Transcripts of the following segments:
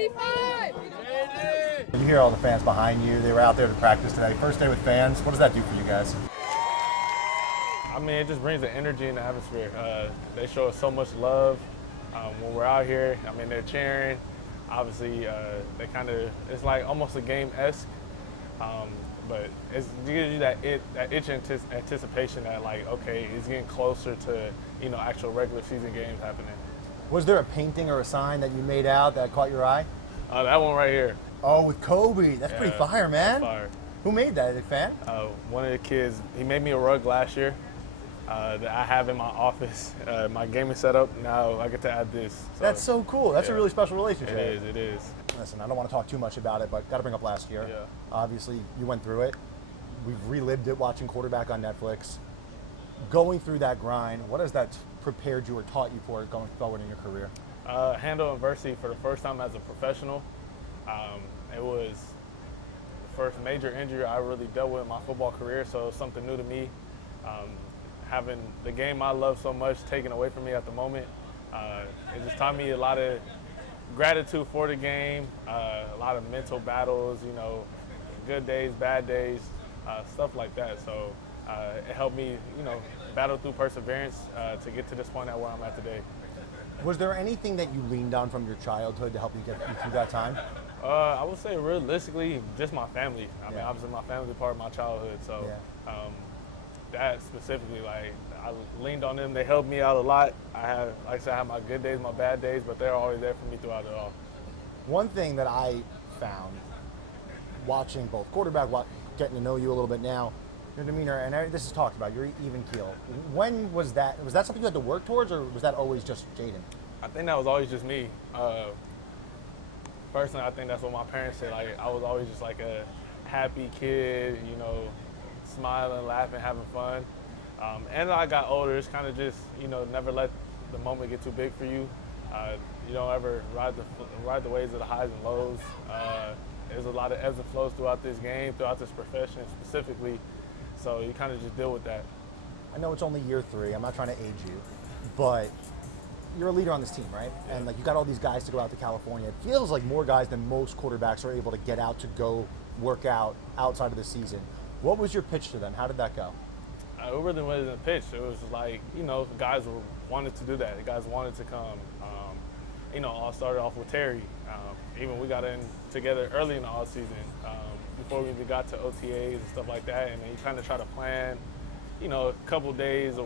85! You hear all the fans behind you. They were out there to practice today. First day with fans. What does that do for you guys? I mean, it just brings the energy in the atmosphere. They show us so much love when we're out here. I mean, they're cheering. Obviously, they kind of, it's like almost a game-esque, but it gives you that itch anticipation that, like, okay, it's getting closer to, actual regular season games happening. Was there a painting or a sign that you made out that caught your eye? That one right here. Oh, with Kobe. That's pretty fire, man. That's fire. Who made that? A fan? One of the kids, he made me a rug last year that I have in my office, my gaming setup. Now I get to add this. So, that's so cool. That's a really special relationship. It is. Listen, I don't want to talk too much about it, but got to bring up last year. Yeah. Obviously, you went through it. We've relived it watching Quarterback on Netflix. Going through that grind, what has that prepared you or taught you for going forward in your career? Handle adversity for the first time as a professional. It was the first major injury I really dealt with in my football career, so it was something new to me. Having the game I love so much taken away from me at the moment, it just taught me a lot of gratitude for the game, a lot of mental battles, good days, bad days, stuff like that. So it helped me, battle through perseverance to get to this point at where I'm at today. Was there anything that you leaned on from your childhood to help you get you through that time? I would say realistically, just my family. I mean, obviously my family's a part of my childhood, so that specifically, like, I leaned on them. They helped me out a lot. Like I said, I have my good days, my bad days, but they're always there for me throughout it all. One thing that I found watching both Quarterback, getting to know you a little bit now, your demeanor, and this is talked about, you're even keel. When was that? Was that something you had to work towards, or was that always just Jayden? I think that was always just me. Personally, I think that's what my parents said. Like, I was always just like a happy kid, smiling, laughing, having fun. And as I got older, it's kind of just, never let the moment get too big for you. You don't ever ride the waves of the highs and lows. There's a lot of ebbs and flows throughout this game, throughout this profession specifically. So you kind of just deal with that. I know it's only year 3. I'm not trying to age you, but you're a leader on this team, right? Yeah. And you got all these guys to go out to California. It feels like more guys than most quarterbacks are able to get out to go work out outside of the season. What was your pitch to them? How did that go? It really wasn't a pitch. It was like, guys wanted to do that. The guys wanted to come. All started off with Terry. Even we got in together early in the offseason before we even got to OTAs and stuff like that. And then you kind of try to plan, a couple days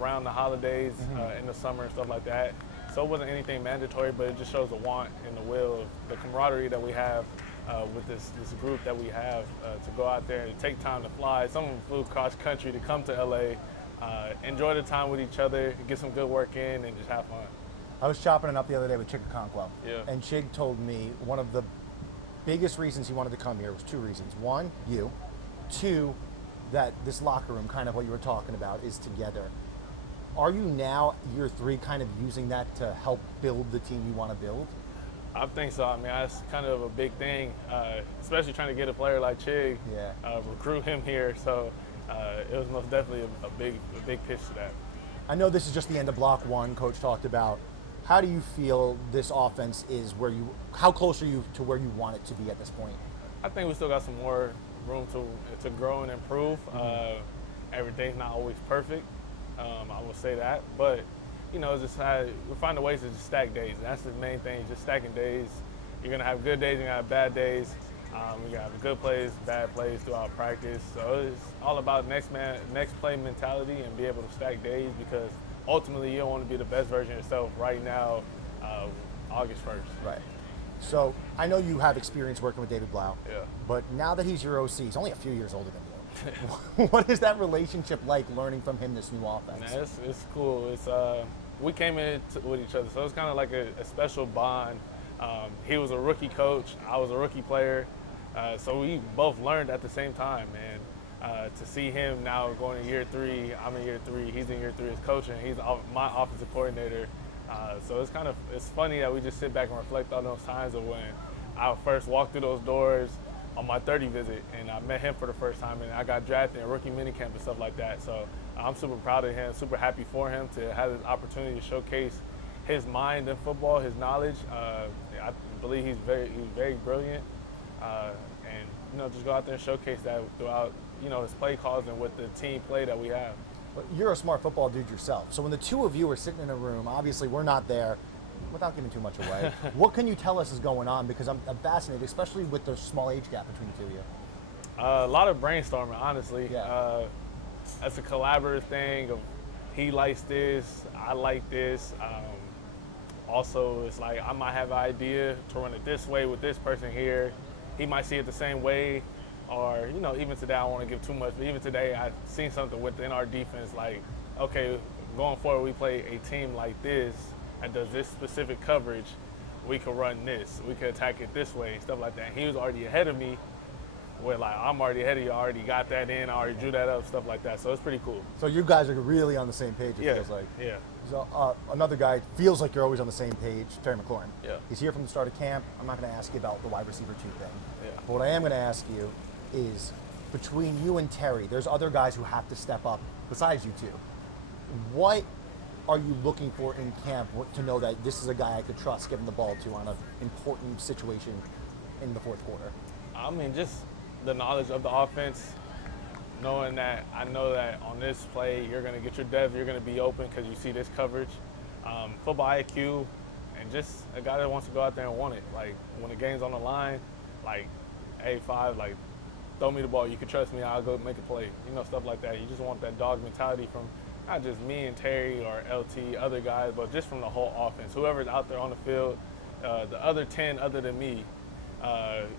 around the holidays in the summer and stuff like that. So it wasn't anything mandatory, but it just shows the want and the will of the camaraderie that we have with this group that we have to go out there and take time to fly. Some of them flew cross country to come to LA, enjoy the time with each other, get some good work in, and just have fun. I was chopping it up the other day with Chig Okonkwo, Yeah. and Chig told me one of the biggest reasons he wanted to come here was 2 reasons. 1, you. 2, that this locker room, kind of what you were talking about, is together. Are you now, year 3, kind of using that to help build the team you want to build? I think so. I mean, that's kind of a big thing, especially trying to get a player like Chig, recruit him here. So it was most definitely a big pitch to that. I know this is just the end of block 1, Coach talked about. How do you feel this offense is how close are you to where you want it to be at this point? I think we still got some more room to grow and improve. Everything's not always perfect, I will say that. But, just we're finding ways to just stack days. And that's the main thing, just stacking days. You're going to have good days, you're going to have bad days. You're going to have good plays, bad plays throughout practice. So it's all about next play mentality and be able to stack days, because ultimately you don't want to be the best version of yourself right now, August 1st. Right. So I know you have experience working with David Blau, but now that he's your OC, he's only a few years older than you. What is that relationship like, learning from him this new offense? Man, it's cool. It's we came in with each other, so it's kind of like a special bond. He was a rookie coach, I was a rookie player, so we both learned at the same time, man. To see him now going to year 3, I'm in year 3, he's in year 3 as coaching, he's my offensive coordinator. So it's funny that we just sit back and reflect on those times of when I first walked through those doors on my 30 visit, and I met him for the first time, and I got drafted in rookie minicamp and stuff like that. So I'm super proud of him, super happy for him to have this opportunity to showcase his mind in football, his knowledge. I believe he's very brilliant, and just go out there and showcase that throughout his play calls and with the team play that we have. But you're a smart football dude yourself. So when the two of you are sitting in a room, obviously we're not there. Without giving too much away, what can you tell us is going on? Because I'm fascinated, especially with the small age gap between the two of you. A lot of brainstorming, honestly. Yeah. That's a collaborative thing of he likes this, I like this. Also, it's like I might have an idea to run it this way with this person here. He might see it the same way. Or, even today, I don't want to give too much, but even today, I've seen something within our defense like, okay, going forward, we play a team like this that does this specific coverage. We could run this. We could attack it this way, stuff like that. And he was already ahead of me. Where like I'm already ahead of you, I already got that in, I already drew that up, stuff like that. So it's pretty cool. So you guys are really on the same page, it feels like. Yeah. So another guy feels like you're always on the same page, Terry McLaurin. Yeah. He's here from the start of camp. I'm not going to ask you about the wide receiver 2 thing. Yeah. But what I am going to ask you is, between you and Terry, there's other guys who have to step up besides you two. What are you looking for in camp to know that this is a guy I could trust giving the ball to on an important situation in the fourth quarter? I mean, just the knowledge of the offense, knowing that I know that on this play you're going to get your depth, you're going to be open because you see this coverage. Football IQ, and just a guy that wants to go out there and want it. Like when the game's on the line, like, hey, 5, like, throw me the ball. You can trust me. I'll go make a play. Stuff like that. You just want that dog mentality from not just me and Terry or LT, other guys, but just from the whole offense. Whoever's out there on the field, the other 10 other than me,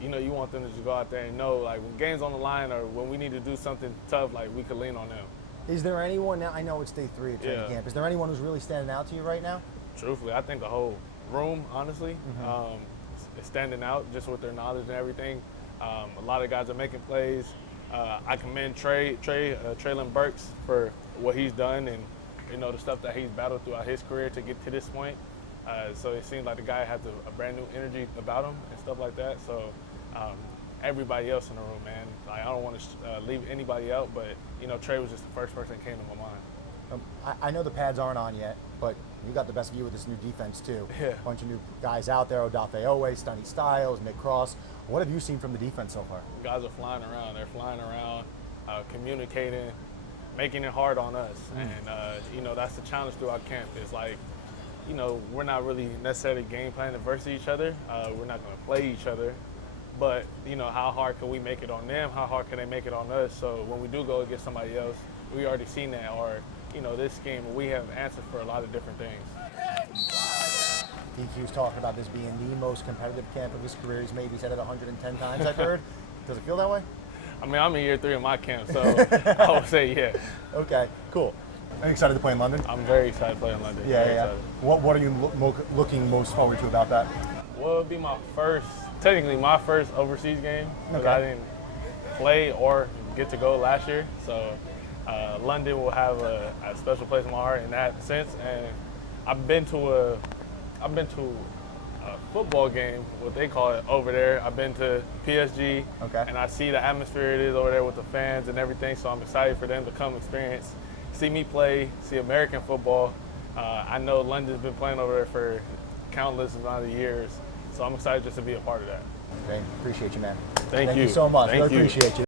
you want them to just go out there and know, like, when game's on the line or when we need to do something tough, like, we could lean on them. Is there anyone now? I know it's day 3 at training camp. Is there anyone who's really standing out to you right now? Truthfully, I think the whole room, honestly, is standing out just with their knowledge and everything. A lot of guys are making plays. I commend Traylon Burks for what he's done and the stuff that he's battled throughout his career to get to this point. So it seems like the guy has a brand new energy about him and stuff like that. So everybody else in the room, man, like, I don't want to leave anybody out, but Trey was just the first person that came to my mind. I know the pads aren't on yet, but you got the best view of this new defense too. Yeah. A bunch of new guys out there: Odafe Owe, Stunny Styles, Nick Cross. What have you seen from the defense so far? Guys are flying around. They're flying around, communicating, making it hard on us. And that's the challenge throughout camp. It's like, we're not really necessarily game planning versus each other. We're not going to play each other. But, how hard can we make it on them? How hard can they make it on us? So when we do go against somebody else, we already seen that. Or, this game, we have answers for a lot of different things. DQ was talking about this being the most competitive camp of his career. He's maybe said it 110 times, I've heard. Does it feel that way? I mean, I'm in year 3 of my camp, so I would say yeah. Okay, cool. Are you excited to play in London? I'm very excited to play in London. Yeah. Excited. What are you looking most forward to about that? Well, it would be technically my first overseas game, because Okay. I didn't play or get to go last year. So London will have a special place in my heart in that sense. And I've been to a football game, what they call it, over there. I've been to PSG, and I see the atmosphere it is over there with the fans and everything. So I'm excited for them to come experience, see me play, see American football. I know London's been playing over there for countless amount of years, so I'm excited just to be a part of that. Okay, appreciate you, man. Thank you so much. Thank Really you. appreciate you.